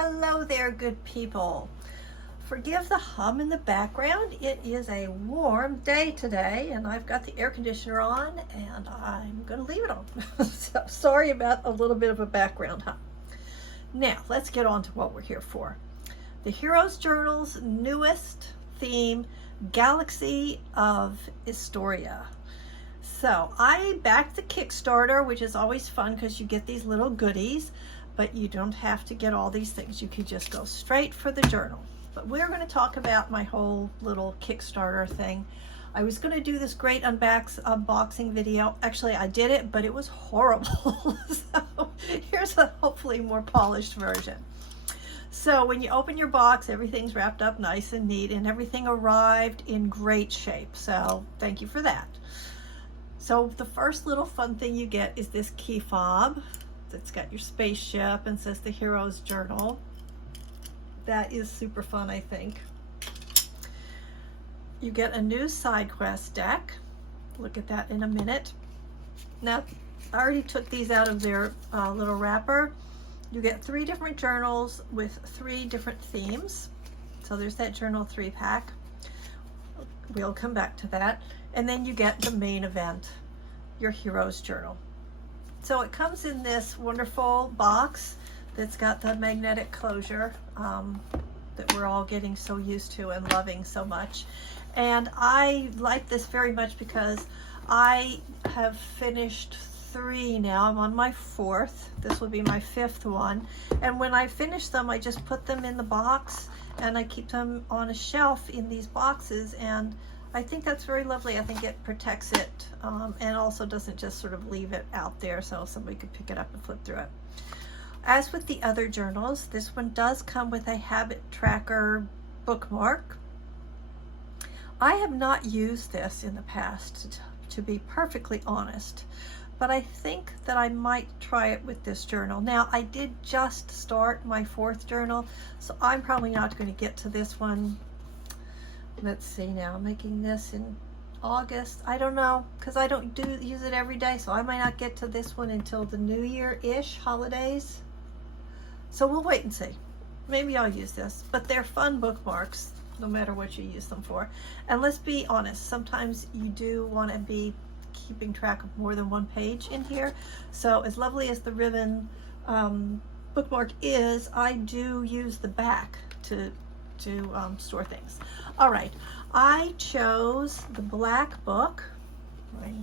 Hello there, good people. Forgive the hum in the background. It is a warm day today and I've got the air conditioner on and I'm going to leave it on. So sorry about a little bit of a background hum. Now let's get on to what we're here for. The Heroes Journal's newest theme, Galaxy of Isotoria. So I backed the Kickstarter, which is always fun because you get these little goodies, but you don't have to get all these things. You can just go straight for the journal. But we're going to talk about my whole little Kickstarter thing. I was going to do this great unboxing video. Actually, I did it, but it was horrible. So here's a hopefully more polished version. So when you open your box, everything's wrapped up nice and neat, and everything arrived in great shape. So thank you for that. So the first little fun thing you get is this key fob. It's got your spaceship and says the Heroes Journal. That is super fun, I think. You get a new side quest deck. Look at that in a minute. Now, I already took these out of their little wrapper. You get 3 different journals with 3 different themes. So there's that journal 3-pack. We'll come back to that. And then you get the main event, your Heroes Journal. So it comes in this wonderful box that's got the magnetic closure that we're all getting so used to and loving so much. And I like this very much because I have finished 3 now. I'm on my 4th. This will be my 5th one. And when I finish them, I just put them in the box and I keep them on a shelf in these boxes. And I think that's very lovely. I think it protects it and also doesn't just sort of leave it out there so somebody could pick it up and flip through it. As with the other journals, this one does come with a habit tracker bookmark. I have not used this in the past, to be perfectly honest, but I think that I might try it with this journal. Now, I did just start my 4th journal, so I'm probably not going to get to this one. Let's see now, I'm making this in August. I don't know, because I don't use it every day, so I might not get to this one until the New Year-ish holidays. So we'll wait and see. Maybe I'll use this, but they're fun bookmarks no matter what you use them for. And let's be honest, sometimes you do want to be keeping track of more than one page in here. So as lovely as the ribbon bookmark is, I do use the back to store things. All right, I chose the black book. Right.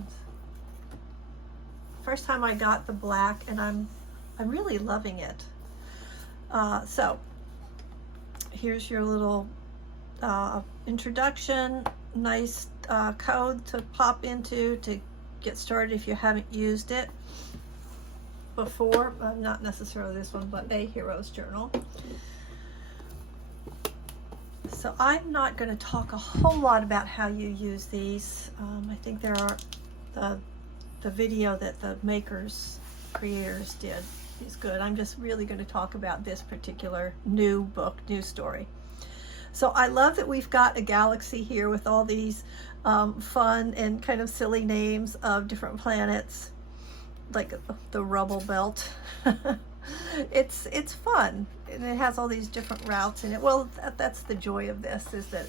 First time I got the black, and I'm really loving it. So here's your little introduction, nice code to pop into to get started if you haven't used it before. Not necessarily this one, but a Heroes Journal. So I'm not going to talk a whole lot about how you use these. I think there are the video that the creators did is good. I'm just really going to talk about this particular new book, new story. So I love that we've got a galaxy here with all these fun and kind of silly names of different planets, like the Rubble Belt. It's fun, and it has all these different routes in it. Well, that's the joy of this, is that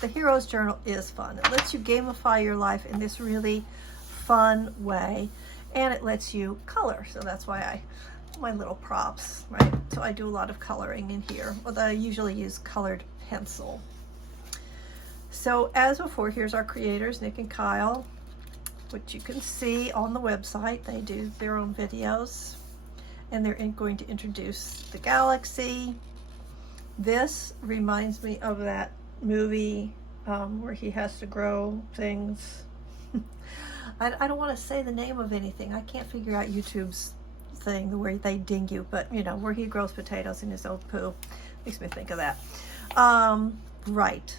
the Heroes Journal is fun. It lets you gamify your life in this really fun way, and it lets you color. So that's why my little props, right? So I do a lot of coloring in here, although I usually use colored pencil. So as before, here's our creators, Nick and Kyle, which you can see on the website. They do their own videos, and they're going to introduce the galaxy. This reminds me of that movie where he has to grow things. I don't want to say the name of anything. I can't figure out YouTube's thing where they ding you, but you know, where he grows potatoes in his own poo. Makes me think of that. Right.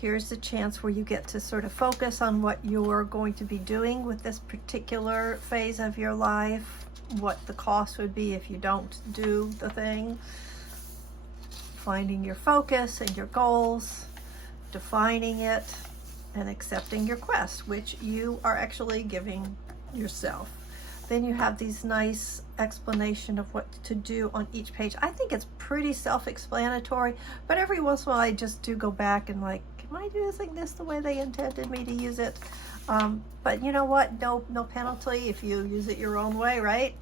Here's the chance where you get to sort of focus on what you're going to be doing with this particular phase of your life, what the cost would be if you don't do the thing, finding your focus and your goals, defining it, and accepting your quest, which you are actually giving yourself. then you have these nice explanation of what to do on each page. I think it's pretty self-explanatory, but every once in a while I just do go back and like, am I using this the way they intended me to use it? But you know what? No penalty if you use it your own way, right?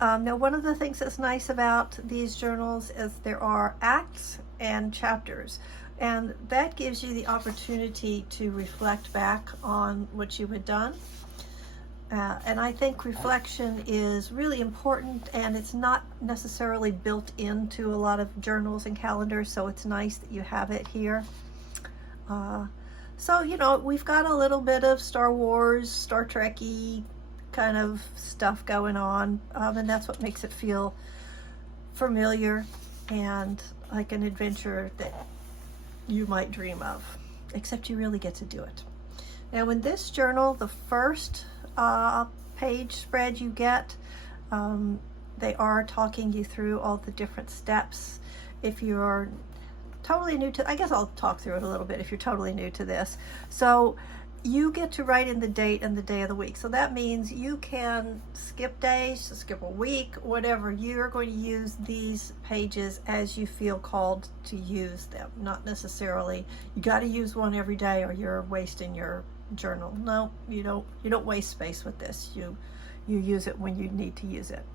Now, one of the things that's nice about these journals is there are acts and chapters, and that gives you the opportunity to reflect back on what you had done. And I think reflection is really important, and it's not necessarily built into a lot of journals and calendars, so it's nice that you have it here. So, you know, we've got a little bit of Star Wars, Star Trek-y kind of stuff going on, and that's what makes it feel familiar and like an adventure that you might dream of, except you really get to do it. Now, in this journal, the first page spread you get, they are talking you through all the different steps. If you're totally new to, I guess I'll talk through it a little bit if you're totally new to this. So you get to write in the date and the day of the week. So that means you can skip days, skip a week, whatever. You're going to use these pages as you feel called to use them. Not necessarily, you got to use one every day or you're wasting your journal. No, you don't waste space with this. You use it when you need to use it.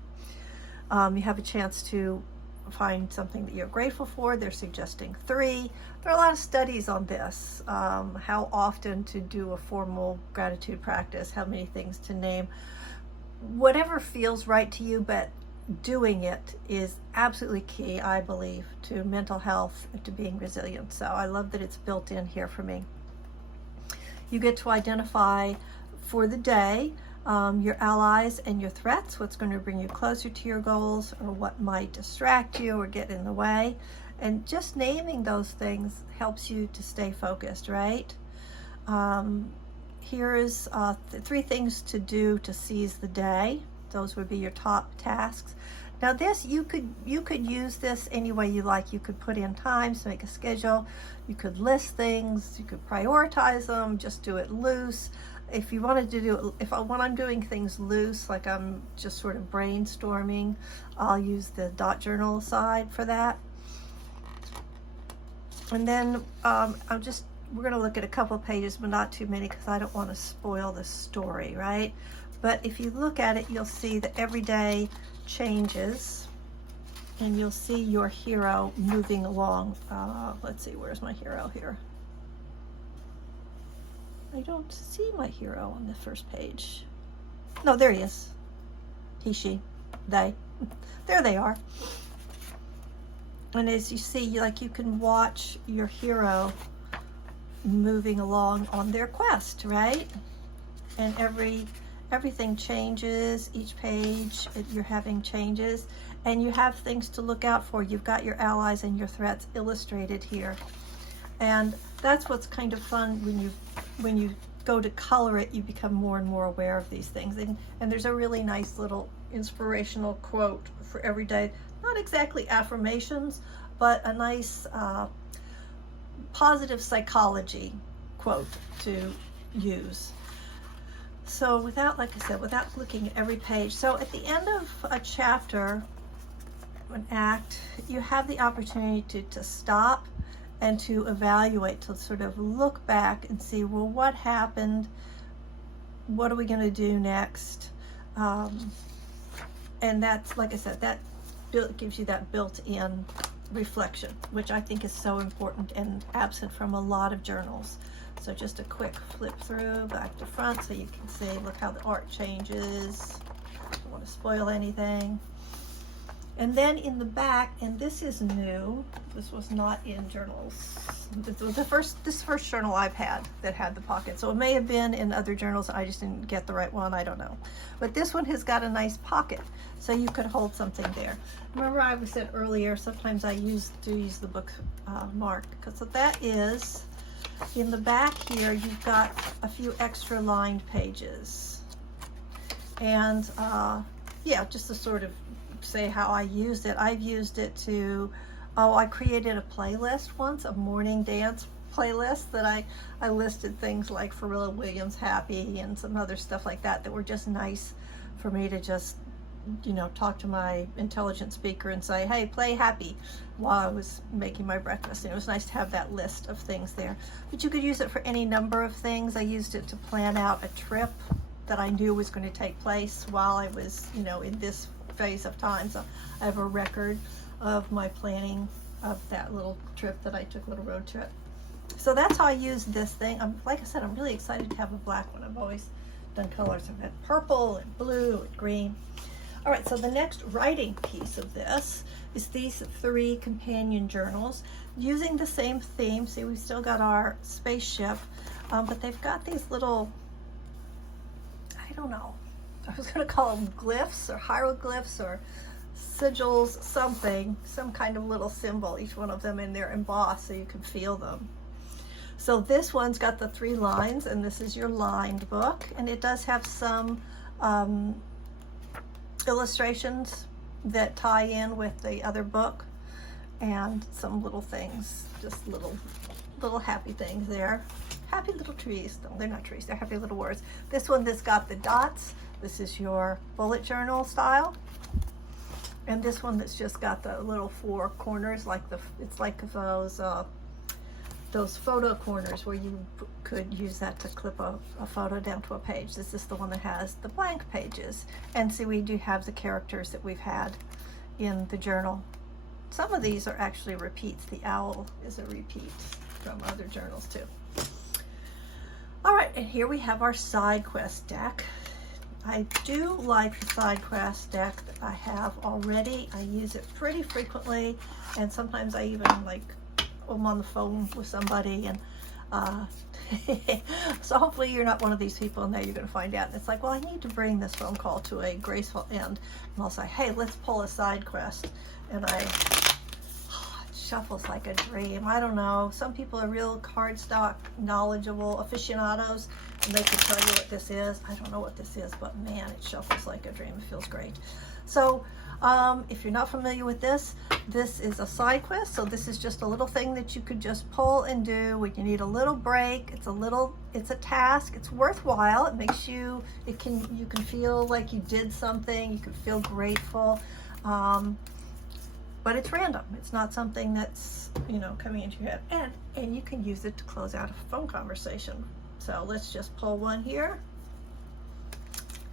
You have a chance to find something that you're grateful for. They're suggesting 3. There are a lot of studies on this, how often to do a formal gratitude practice, how many things to name, whatever feels right to you, but doing it is absolutely key, I believe, to mental health and to being resilient. So I love that it's built in here for me. You get to identify for the day your allies and your threats, what's going to bring you closer to your goals or what might distract you or get in the way. And just naming those things helps you to stay focused, right? Here is 3 things to do to seize the day. Those would be your top tasks. Now this, you could use this any way you like. You could put in times to make a schedule. You could list things. You could prioritize them. Just do it loose. If you wanted to do it, when I'm doing things loose, like I'm just sort of brainstorming, I'll use the dot journal side for that. And then we're going to look at a couple of pages, but not too many because I don't want to spoil the story, right? But if you look at it, you'll see that every day changes, and you'll see your hero moving along. Let's see, where's my hero here? I don't see my hero on the first page. No, there he is. He, she, they. There they are. And as you see, like, you can watch your hero moving along on their quest, right? And everything changes. Each page you're having changes, and you have things to look out for. You've got your allies and your threats illustrated here. And that's what's kind of fun when you go to color it, you become more and more aware of these things. And there's a really nice little inspirational quote for every day. Not exactly affirmations, but a nice positive psychology quote to use. So without, like I said, without looking at every page. So at the end of a chapter, an act, you have the opportunity to stop and to evaluate, to sort of look back and see, well, what happened? What are we going to do next? And that's, like I said, that gives you that built-in reflection, which I think is so important and absent from a lot of journals. So just a quick flip through, back to front, so you can see, look how the art changes. Don't want to spoil anything. And then in the back, and this is new, this was not in journals. This first journal I've had that had the pocket. So it may have been in other journals, I just didn't get the right one, I don't know. But this one has got a nice pocket, so you could hold something there. Remember I said earlier, sometimes I use the book mark, because so that is, in the back here, you've got a few extra lined pages. And yeah, just to sort of say how I used it. I've used it to, I created a playlist once, a morning dance playlist that I listed things like Pharrell Williams Happy and some other stuff like that that were just nice for me to just, you know, talk to my intelligent speaker and say, hey, play happy, while I was making my breakfast. And it was nice to have that list of things there. But you could use it for any number of things. I used it to plan out a trip that I knew was going to take place while I was, you know, in this phase of time. So I have a record of my planning of that little trip that I took, a little road trip. So that's how I use this thing. Like I said, I'm really excited to have a black one. I've always done colors. I've had purple and blue and green. All right, so the next writing piece of this is these 3 companion journals using the same theme. See, we've still got our spaceship, but they've got these little, I don't know, I was going to call them glyphs or hieroglyphs or sigils, something, some kind of little symbol, each one of them in there embossed so you can feel them. So this one's got the 3 lines, and this is your lined book, and it does have some illustrations that tie in with the other book, and some little things, just little happy things there. Happy little trees. No, they're not trees, they're happy little words. This one that's got the dots, this is your bullet journal style. And this one that's just got the little 4 corners, like it's like those photo corners where you could use that to clip a photo down to a page. This is the one that has the blank pages. And see, we do have the characters that we've had in the journal. Some of these are actually repeats. The owl is a repeat from other journals too. All right, and here we have our side quest deck. I do like the side quest deck that I have already. I use it pretty frequently, and sometimes I even, like, I'm on the phone with somebody, and so hopefully you're not one of these people, and now you're going to find out. And it's like, well, I need to bring this phone call to a graceful end, and I'll say, hey, let's pull a side quest, and it shuffles like a dream. I don't know. Some people are real cardstock knowledgeable aficionados, and they can tell you what this is. I don't know what this is, but man, it shuffles like a dream. It feels great. So if you're not familiar with this, this is a side quest. So this is just a little thing that you could just pull and do when you need a little break. It's a task. It's worthwhile. It makes you, you can feel like you did something. You can feel grateful. But it's random. It's not something that's, you know, coming into your head. And you can use it to close out a phone conversation. So let's just pull one here.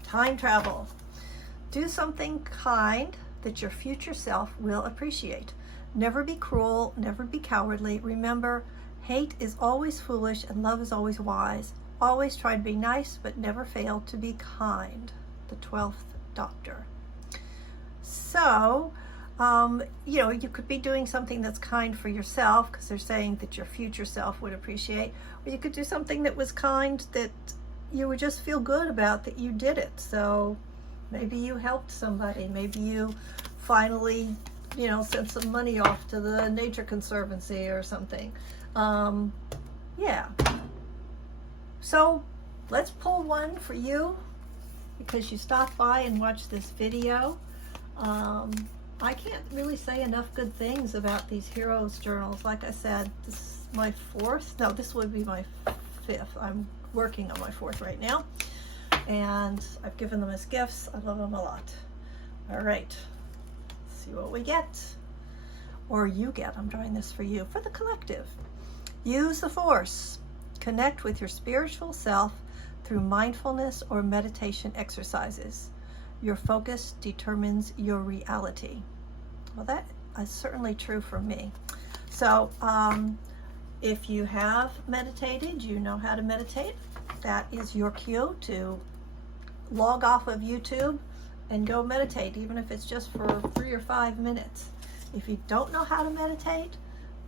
Time travel. Do something kind that your future self will appreciate. Never be cruel, never be cowardly. Remember, hate is always foolish and love is always wise. Always try to be nice, but never fail to be kind. The 12th Doctor. So, you know, you could be doing something that's kind for yourself, because they're saying that your future self would appreciate, or you could do something that was kind that you would just feel good about that you did it. So maybe you helped somebody, maybe you finally, you know, sent some money off to the Nature Conservancy or something. Yeah. So let's pull one for you because you stopped by and watched this video. I can't really say enough good things about these Heroes journals. Like I said, this is my 4th. No, this would be my 5th. I'm working on my 4th right now. And I've given them as gifts. I love them a lot. All right. Let's see what we get. Or you get. I'm drawing this for you. For the collective. Use the Force. Connect with your spiritual self through mindfulness or meditation exercises. Your focus determines your reality. Well, that is certainly true for me. So if you have meditated, you know how to meditate. That is your cue to log off of YouTube and go meditate, even if it's just for 3 or 5 minutes. If you don't know how to meditate,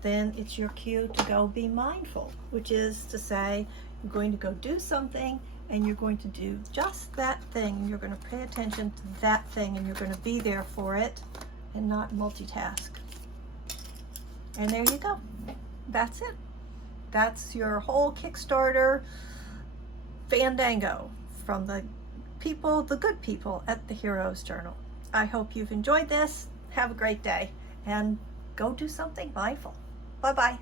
then it's your cue to go be mindful, which is to say you're going to go do something and you're going to do just that thing. You're going to pay attention to that thing and you're going to be there for it and not multitask. And there you go. That's it. That's your whole Kickstarter fandango from the people, the good people at the Heroes Journal. I hope you've enjoyed this. Have a great day and go do something mindful. Bye-bye.